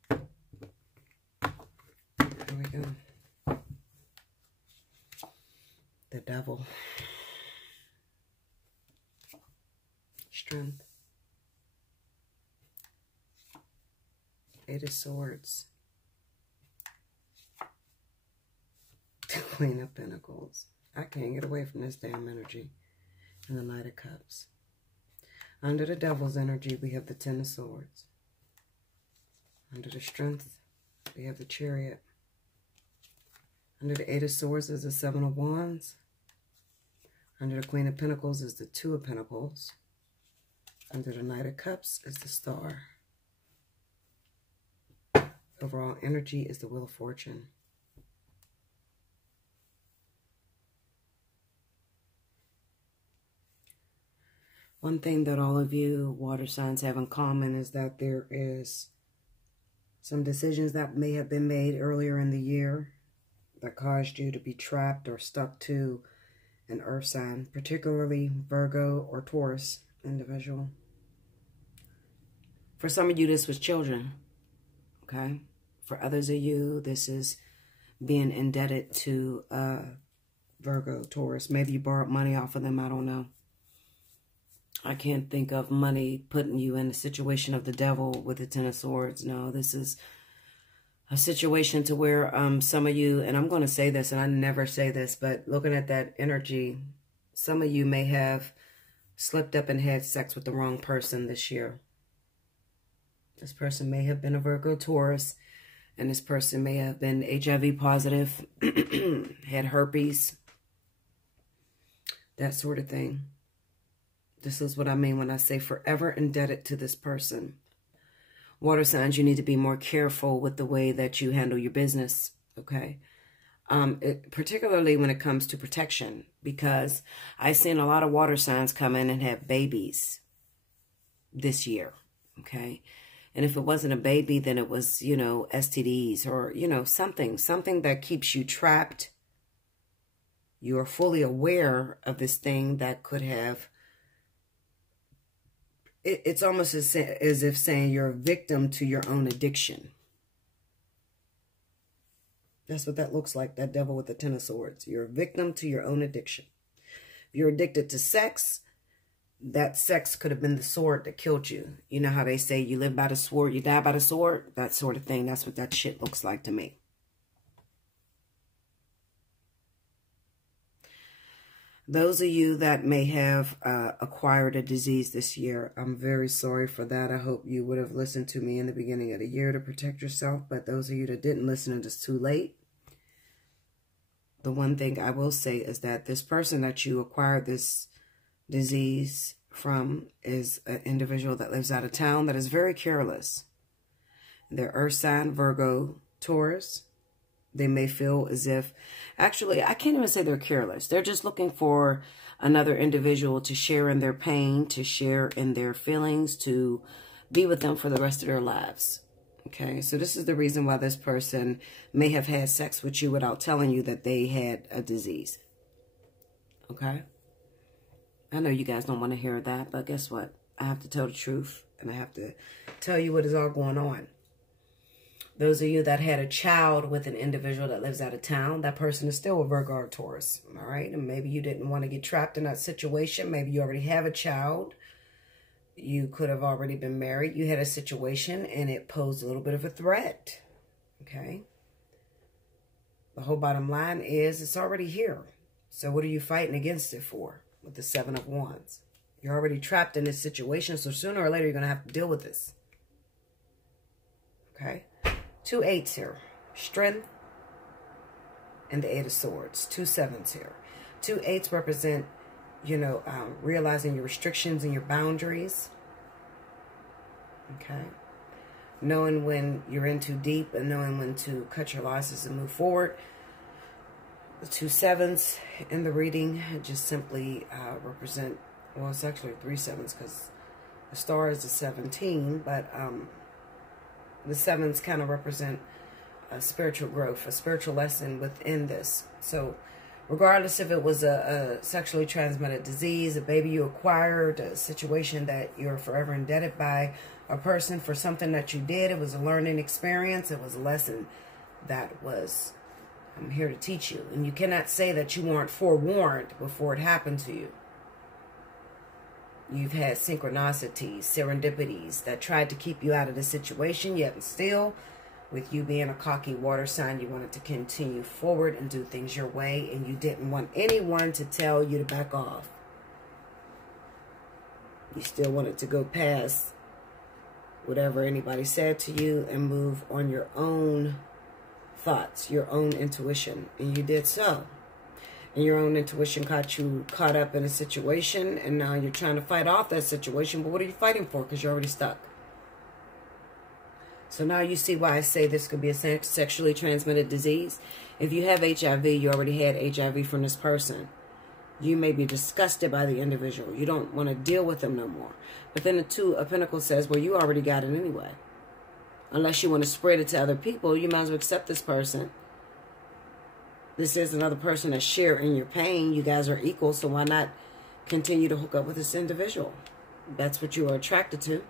Here we go. The Devil. Strength. Eight of Swords. The Queen of Pentacles. I can't get away from this damn energy. And the Knight of Cups. Under the Devil's energy, we have the Ten of Swords. Under the Strength, we have the Chariot. Under the Eight of Swords is the Seven of Wands. Under the Queen of Pentacles is the Two of Pentacles. Under the Knight of Cups is the Star. Overall energy is the Wheel of Fortune. One thing that all of you water signs have in common is that there is some decisions that may have been made earlier in the year that caused you to be trapped or stuck to an earth sign, particularly Virgo or Taurus individual. For some of you, this was children, okay? For others of you, this is being indebted to Virgo, Taurus. Maybe you borrowed money off of them, I don't know. I can't think of money putting you in the situation of the Devil with the Ten of Swords. No, this is a situation to where some of you, and I'm going to say this, and I never say this, but looking at that energy, some of you may have slipped up and had sex with the wrong person this year. This person may have been a Virgo, Taurus, and this person may have been HIV positive, had herpes, that sort of thing. This is what I mean when I say forever indebted to this person. Water signs, you need to be more careful with the way that you handle your business, okay? Particularly when it comes to protection, because I've seen a lot of water signs come in and have babies this year, okay? And if it wasn't a baby, then it was, you know, STDs or, you know, something that keeps you trapped. You are fully aware of this thing that could have... It's almost as if saying you're a victim to your own addiction. That's what that looks like, that Devil with the Ten of Swords. You're a victim to your own addiction. If you're addicted to sex, that sex could have been the sword that killed you. You know how they say you live by the sword, you die by the sword? That sort of thing. That's what that shit looks like to me. Those of you that may have acquired a disease this year, I'm very sorry for that. I hope you would have listened to me in the beginning of the year to protect yourself. But those of you that didn't listen, it is too late. The one thing I will say is that this person that you acquired this disease from is an individual that lives out of town that is very careless. They're earth sign, Virgo, Taurus. They may feel as if, actually, I can't even say they're careless. They're just looking for another individual to share in their pain, to share in their feelings, to be with them for the rest of their lives. Okay, so this is the reason why this person may have had sex with you without telling you that they had a disease. Okay? I know you guys don't want to hear that, but guess what? I have to tell the truth, and I have to tell you what is all going on. Those of you that had a child with an individual that lives out of town, that person is still a Virgo or Taurus, all right? And maybe you didn't want to get trapped in that situation. Maybe you already have a child. You could have already been married. You had a situation and it posed a little bit of a threat, okay? The whole bottom line is it's already here. So what are you fighting against it for with the Seven of Wands? You're already trapped in this situation, so sooner or later you're going to have to deal with this, okay? 2 8s here. Strength and the 8 of Swords. 2 7s here. 2 8s represent, you know, realizing your restrictions and your boundaries. Okay. Knowing when you're in too deep and knowing when to cut your losses and move forward. The 2 7s in the reading just simply represent, well, it's actually 3 7s because The star is the 17, but the sevens kind of represent a spiritual growth, a spiritual lesson within this. So regardless if it was a sexually transmitted disease, a baby you acquired, a situation that you're forever indebted by a person for something that you did, it was a learning experience, it was a lesson that was, I'm here to teach you. And you cannot say that you weren't forewarned before it happened to you. You've had synchronicities, serendipities that tried to keep you out of the situation, yet still, with you being a cocky water sign, you wanted to continue forward and do things your way, and you didn't want anyone to tell you to back off. You still wanted to go past whatever anybody said to you and move on your own thoughts, your own intuition, and you did so. And your own intuition got you caught up in a situation, and now you're trying to fight off that situation, but what are you fighting for? Because you're already stuck. So now you see why I say this could be a sexually transmitted disease. If you have HIV, you already had HIV from this person. You may be disgusted by the individual. You don't want to deal with them no more. But then the Two of Pentacles says, well, you already got it anyway. Unless you want to spread it to other people, you might as well accept this person. This is another person that share in your pain. You guys are equal, so why not continue to hook up with this individual? That's what you are attracted to.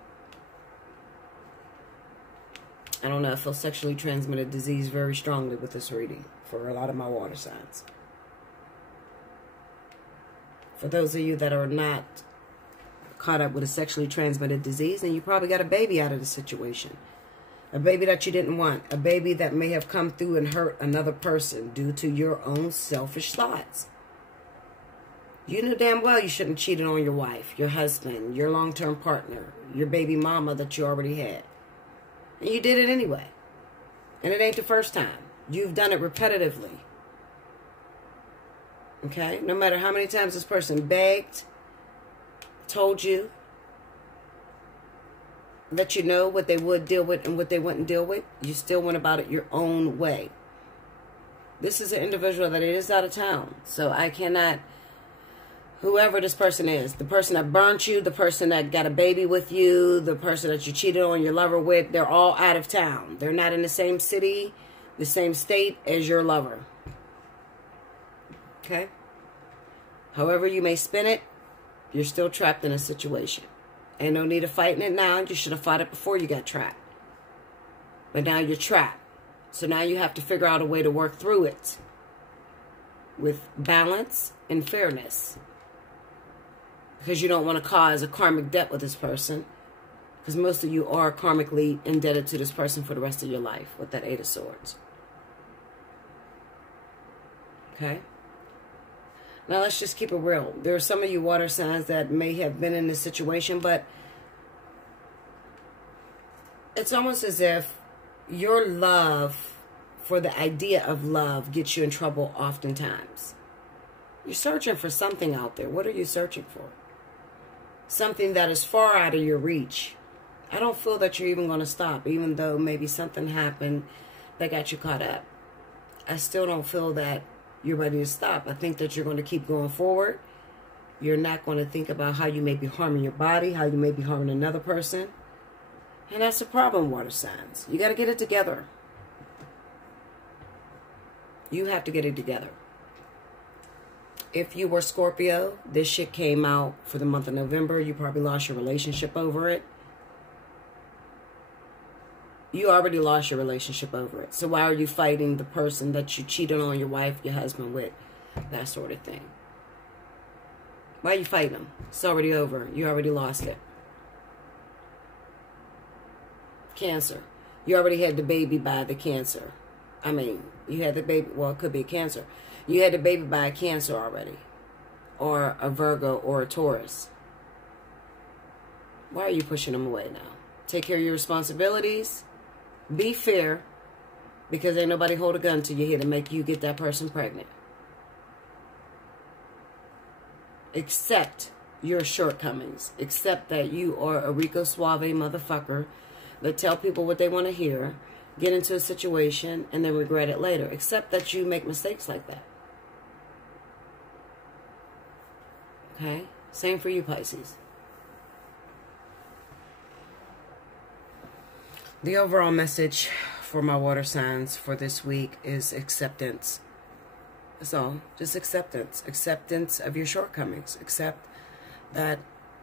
I don't know, I feel sexually transmitted disease very strongly with this reading for a lot of my water signs. For those of you that are not caught up with a sexually transmitted disease, and you probably got a baby out of the situation. A baby that you didn't want. A baby that may have come through and hurt another person due to your own selfish thoughts. You knew damn well you shouldn't have cheated on your wife, your husband, your long-term partner, your baby mama that you already had. And you did it anyway. And it ain't the first time. You've done it repetitively. Okay? No matter how many times this person begged, told you, let you know what they would deal with and what they wouldn't deal with, you still went about it your own way. This is an individual that is out of town. So I cannot, whoever this person is, the person that burnt you, the person that got a baby with you, the person that you cheated on your lover with, they're all out of town. They're not in the same city, the same state as your lover. Okay? However you may spin it, you're still trapped in a situation. Ain't no need of fighting it now. You should have fought it before you got trapped. But now you're trapped. So now you have to figure out a way to work through it with balance and fairness. Because you don't want to cause a karmic debt with this person. Because most of you are karmically indebted to this person for the rest of your life with that Eight of Swords. Okay? Now, let's just keep it real. There are some of you water signs that may have been in this situation, but it's almost as if your love for the idea of love gets you in trouble oftentimes. You're searching for something out there. What are you searching for? Something that is far out of your reach. I don't feel that you're even going to stop, even though maybe something happened that got you caught up. I still don't feel that you're ready to stop. I think that you're going to keep going forward. You're not going to think about how you may be harming your body, how you may be harming another person. And that's the problem, water signs. You got to get it together. You have to get it together. If you were Scorpio, this shit came out for the month of November. You probably lost your relationship over it. You already lost your relationship over it. So why are you fighting the person that you cheated on your wife, your husband with? That sort of thing. Why are you fighting them? It's already over. You already lost it. Cancer. You already had the baby by the Cancer. I mean, you had the baby, well, it could be a Cancer. You had the baby by a Cancer already. Or a Virgo or a Taurus. Why are you pushing them away now? Take care of your responsibilities. Be fair, because ain't nobody hold a gun to your head to make you get that person pregnant. Accept your shortcomings. Accept that you are a Rico Suave motherfucker that tell people what they want to hear, get into a situation, and then regret it later. Accept that you make mistakes like that. Okay? Same for you, Pisces. The overall message for my water signs for this week is acceptance. That's all. Just acceptance. Acceptance of your shortcomings. Accept that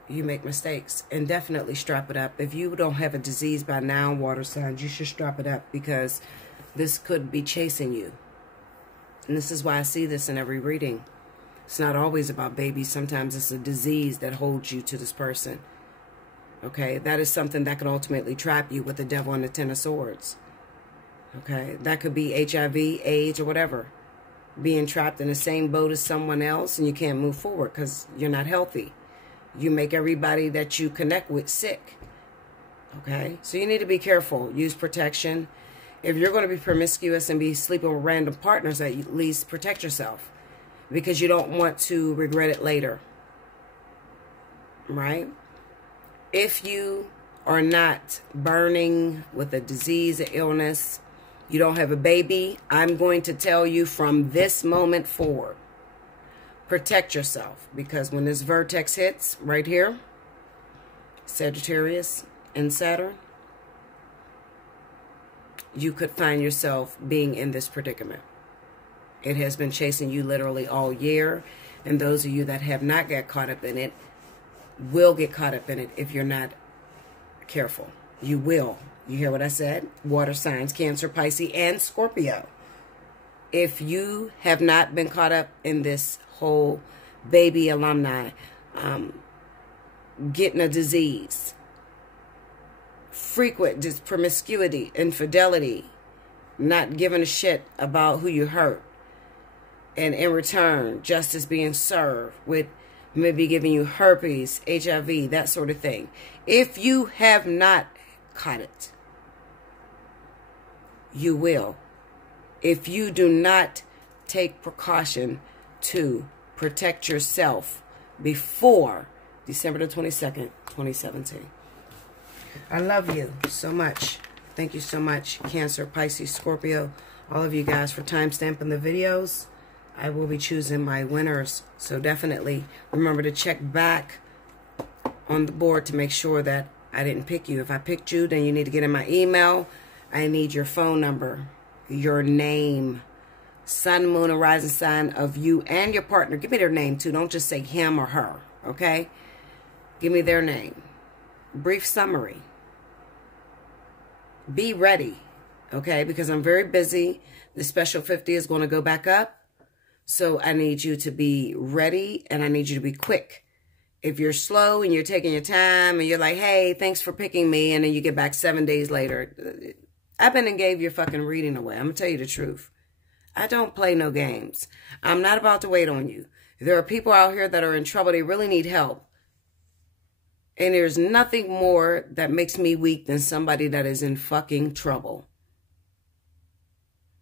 you make mistakes. And definitely strap it up. If you don't have a disease by now, water signs, you should strap it up, because this could be chasing you. And this is why I see this in every reading. It's not always about babies. Sometimes it's a disease that holds you to this person. Okay, that is something that can ultimately trap you, with the devil and the 10 of swords. Okay, that could be HIV, AIDS, or whatever. Being trapped in the same boat as someone else, and you can't move forward because you're not healthy. You make everybody that you connect with sick. Okay, so you need to be careful. Use protection. If you're going to be promiscuous and be sleeping with random partners, at least protect yourself, because you don't want to regret it later. Right? If you are not burning with a disease or illness, you don't have a baby, I'm going to tell you from this moment forward, protect yourself. Because when this vertex hits right here, Sagittarius and Saturn, you could find yourself being in this predicament. It has been chasing you literally all year. And those of you that have not got caught up in it will get caught up in it if you're not careful. You will. You hear what I said? Water signs, Cancer, Pisces, and Scorpio. If you have not been caught up in this whole baby alumni, getting a disease, frequent just promiscuity, infidelity, not giving a shit about who you hurt, and in return, justice being served with maybe giving you herpes, HIV, that sort of thing. If you have not caught it, you will. If you do not take precaution to protect yourself before December the 22nd, 2017. I love you so much. Thank you so much, Cancer, Pisces, Scorpio, all of you guys, for timestamping the videos. I will be choosing my winners. So definitely remember to check back on the board to make sure that I didn't pick you. If I picked you, then you need to get in my email. I need your phone number, your name, sun, moon, and rising sign of you and your partner. Give me their name too. Don't just say him or her, okay? Give me their name. Brief summary. Be ready, okay? Because I'm very busy. The special 50 is going to go back up. So I need you to be ready, and I need you to be quick. If you're slow and you're taking your time and you're like, hey, thanks for picking me, and then you get back 7 days later, I've been and gave your fucking reading away. I'm going to tell you the truth. I don't play no games. I'm not about to wait on you. There are people out here that are in trouble. They really need help. And there's nothing more that makes me weak than somebody that is in fucking trouble.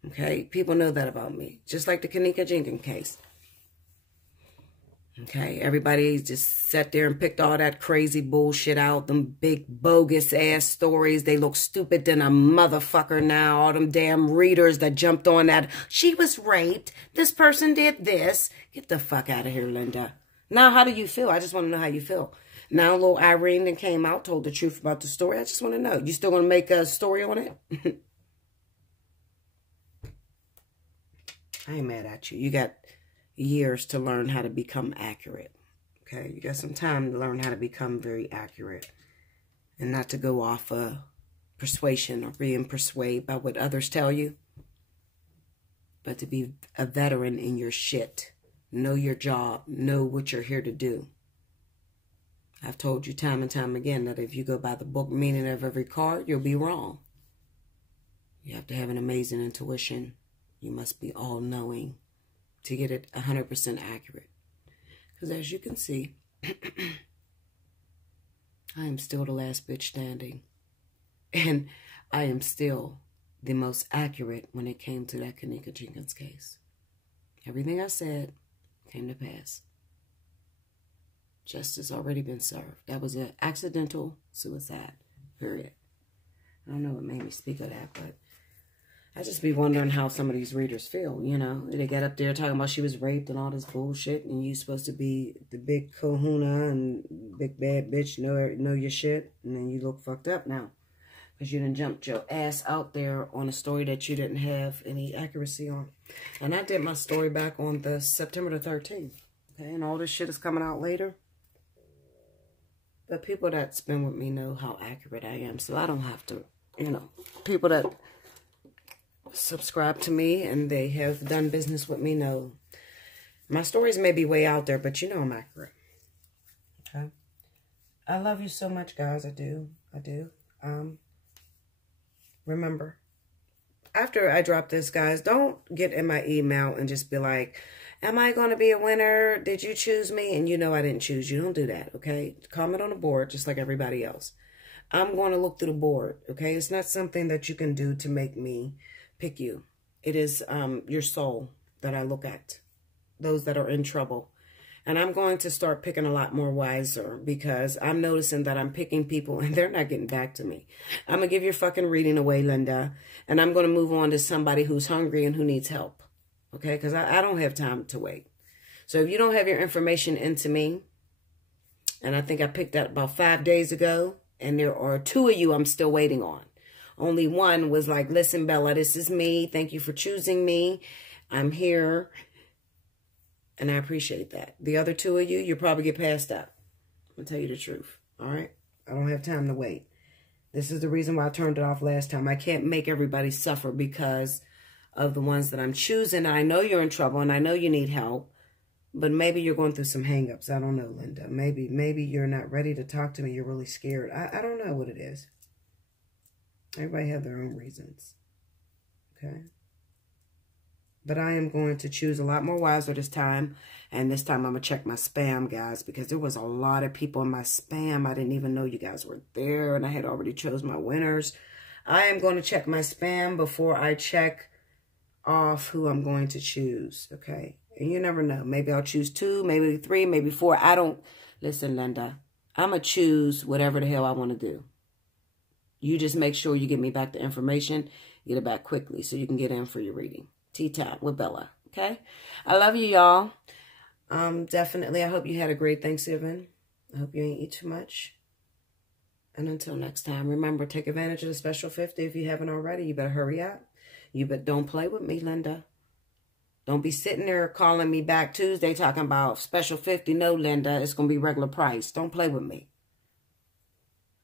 Okay, people know that about me. Just like the Kanika Jenkins case. Okay, everybody just sat there and picked all that crazy bullshit out. Them big bogus ass stories. They look stupid than a motherfucker now. All them damn readers that jumped on that. She was raped. This person did this. Get the fuck out of here, Linda. Now, how do you feel? I just want to know how you feel. Now, little Irene that came out, told the truth about the story. I just want to know. You still going to make a story on it? I ain't mad at you. You got years to learn how to become accurate. Okay? You got some time to learn how to become very accurate. And not to go off of persuasion or being persuaded by what others tell you. But to be a veteran in your shit. Know your job. Know what you're here to do. I've told you time and time again that if you go by the book meaning of every card, you'll be wrong. You have to have an amazing intuition. You must be all-knowing to get it 100% accurate. Because as you can see, I am still the last bitch standing. And I am still the most accurate when it came to that Kanika Jenkins case. Everything I said came to pass. Justice already been served. That was an accidental suicide, period. I don't know what made me speak of that, but I just be wondering how some of these readers feel, you know. They get up there talking about she was raped and all this bullshit, and you supposed to be the big kahuna and big bad bitch, know your shit, and then you look fucked up now. because you didn't jump your ass out there on a story that you didn't have any accuracy on. And I did my story back on the September the 13th. Okay, and all this shit is coming out later. But people that's been with me know how accurate I am. So I don't have to, you know, people that subscribe to me and they have done business with me know. My stories may be way out there, but you know I'm accurate. Okay. I love you so much, guys. I do. I do. Remember, after I drop this, guys, don't get in my email and just be like, am I going to be a winner? Did you choose me? And you know I didn't choose you. Don't do that, okay? Comment on the board just like everybody else. I'm going to look through the board, okay? It's not something that you can do to make me pick you. It is your soul that I look at, those that are in trouble. And I'm going to start picking a lot more wiser because I'm noticing that I'm picking people and they're not getting back to me. I'm going to give your fucking reading away, Linda. And I'm going to move on to somebody who's hungry and who needs help. Okay? Because I don't have time to wait. So if you don't have your information into me, and I think I picked that about 5 days ago, and there are 2 of you I'm still waiting on. Only one was like, listen, Bella, this is me. Thank you for choosing me. I'm here. And I appreciate that. The other 2 of you, you'll probably get passed up. I'm going to tell you the truth. All right? I don't have time to wait. This is the reason why I turned it off last time. I can't make everybody suffer because of the ones that I'm choosing. I know you're in trouble and I know you need help. But maybe you're going through some hangups. I don't know, Linda. Maybe you're not ready to talk to me. You're really scared. I don't know what it is. Everybody have their own reasons. Okay? But I am going to choose a lot more wiser this time. And this time I'm going to check my spam, guys. Because there was a lot of people in my spam. I didn't even know you guys were there. And I had already chose my winners. I am going to check my spam before I check off who I'm going to choose. Okay? And you never know. Maybe I'll choose 2, maybe 3, maybe 4. I don't... Listen, Linda. I'm going to choose whatever the hell I want to do. You just make sure you get me back the information. Get it back quickly so you can get in for your reading. Tea time with Bella, okay? I love you, y'all. Definitely, I hope you had a great Thanksgiving. I hope you ain't eat too much. And until next time, remember, take advantage of the special 50 if you haven't already. You better hurry up. You better don't play with me, Linda. Don't be sitting there calling me back Tuesday talking about special 50. No, Linda, it's going to be regular price. Don't play with me.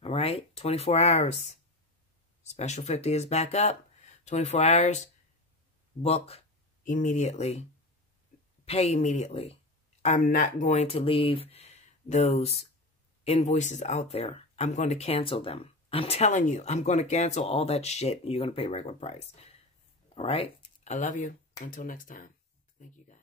All right? 24 hours. Special 50 is back up. 24 hours. Book immediately. Pay immediately. I'm not going to leave those invoices out there. I'm going to cancel them. I'm telling you, I'm going to cancel all that shit. And you're going to pay regular price. All right? I love you. Until next time. Thank you, guys.